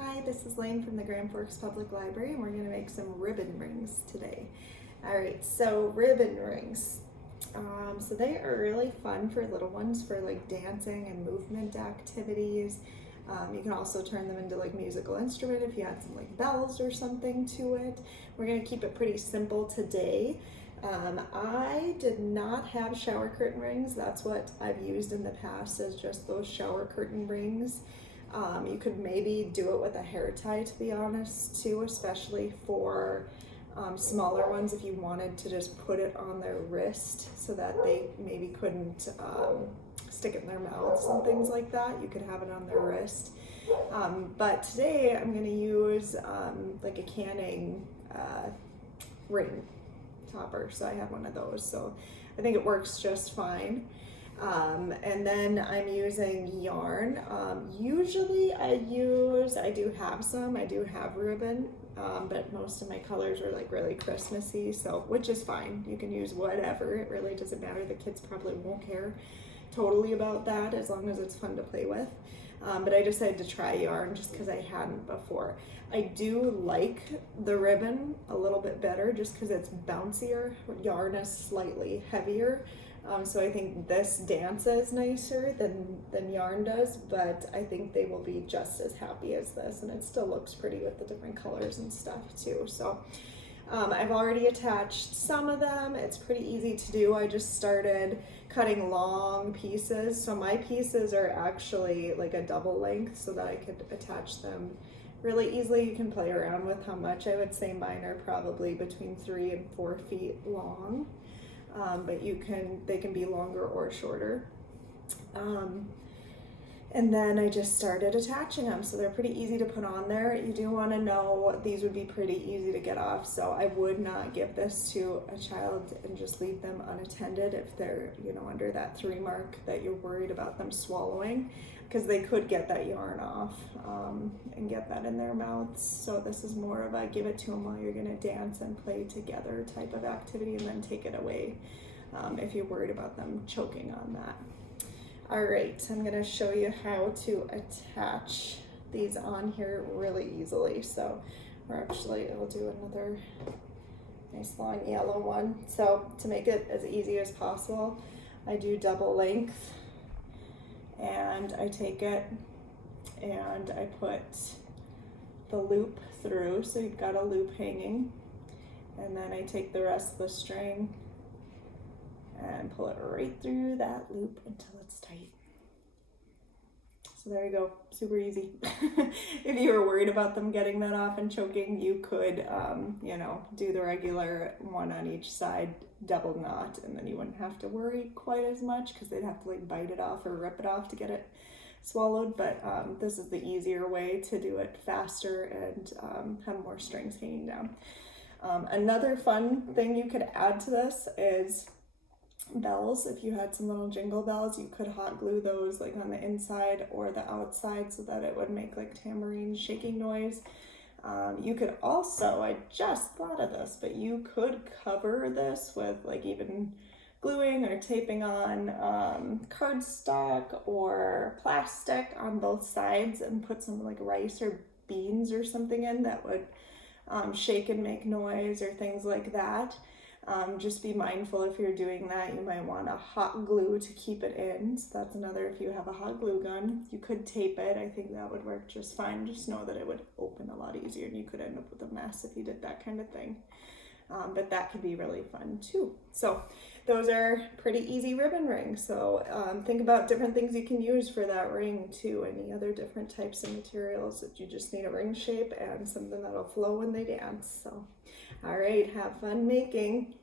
Hi, this is Lane from the Grand Forks Public Library, and we're going to make some ribbon rings today. Alright, so ribbon rings. So they are really fun for little ones for like dancing and movement activities. You can also turn them into like musical instrument if you add some like bells or something to it. We're going to keep it pretty simple today. I did not have shower curtain rings. That's what I've used in the past, is just those shower curtain rings. You could maybe do it with a hair tie, to be honest, too, especially for smaller ones, if you wanted to just put it on their wrist so that they maybe couldn't stick it in their mouths and things like that. You could have it on their wrist. But today I'm going to use like a canning ring topper. So I have one of those. So I think it works just fine. And then I'm using yarn. Usually I do have ribbon, but most of my colors are like really Christmassy, so which is fine. You can use whatever, it really doesn't matter. The kids probably won't care totally about that as long as it's fun to play with. But I decided to try yarn just because I hadn't before. I do like the ribbon a little bit better just because it's bouncier. Yarn is slightly heavier. So I think this dances nicer than yarn does, but I think they will be just as happy as this, and it still looks pretty with the different colors and stuff too. So I've already attached some of them. It's pretty easy to do. I just started cutting long pieces. So my pieces are actually like a double length so that I could attach them really easily. You can play around with how much. I would say mine are probably between 3 and 4 feet long. But they can be longer or shorter. And then I just started attaching them, so they're pretty easy to put on there. You do want to know these would be pretty easy to get off, so I would not give this to a child and just leave them unattended if they're, under that 3 mark that you're worried about them swallowing, because they could get that yarn off and get that in their mouths. So this is more of a give it to them while you're going to dance and play together type of activity, and then take it away if you're worried about them choking on that. All right, I'm going to show you how to attach these on here really easily. So I'll do another nice long yellow one. So to make it as easy as possible, I do double length, and I take it and I put the loop through, so you've got a loop hanging, and then I take the rest of the string and pull it right through that loop until it's tight. So there you go, super easy. If you were worried about them getting that off and choking, you could, do the regular one on each side, double knot, and then you wouldn't have to worry quite as much because they'd have to like bite it off or rip it off to get it swallowed. But this is the easier way to do it faster and have more strings hanging down. Another fun thing you could add to this is bells. If you had some little jingle bells, you could hot glue those like on the inside or the outside so that it would make like tambourine shaking noise. You could also, I just thought of this, but you could cover this with like even gluing or taping on cardstock or plastic on both sides and put some like rice or beans or something in that would shake and make noise or things like that. Just be mindful if you're doing that, you might want a hot glue to keep it in. So that's another, if you have a hot glue gun, you could tape it. I think that would work just fine. Just know that it would open a lot easier and you could end up with a mess if you did that kind of thing. But that could be really fun too. So those are pretty easy ribbon rings. So think about different things you can use for that ring too. Any other different types of materials that you just need a ring shape and something that'll flow when they dance. So, all right, have fun making.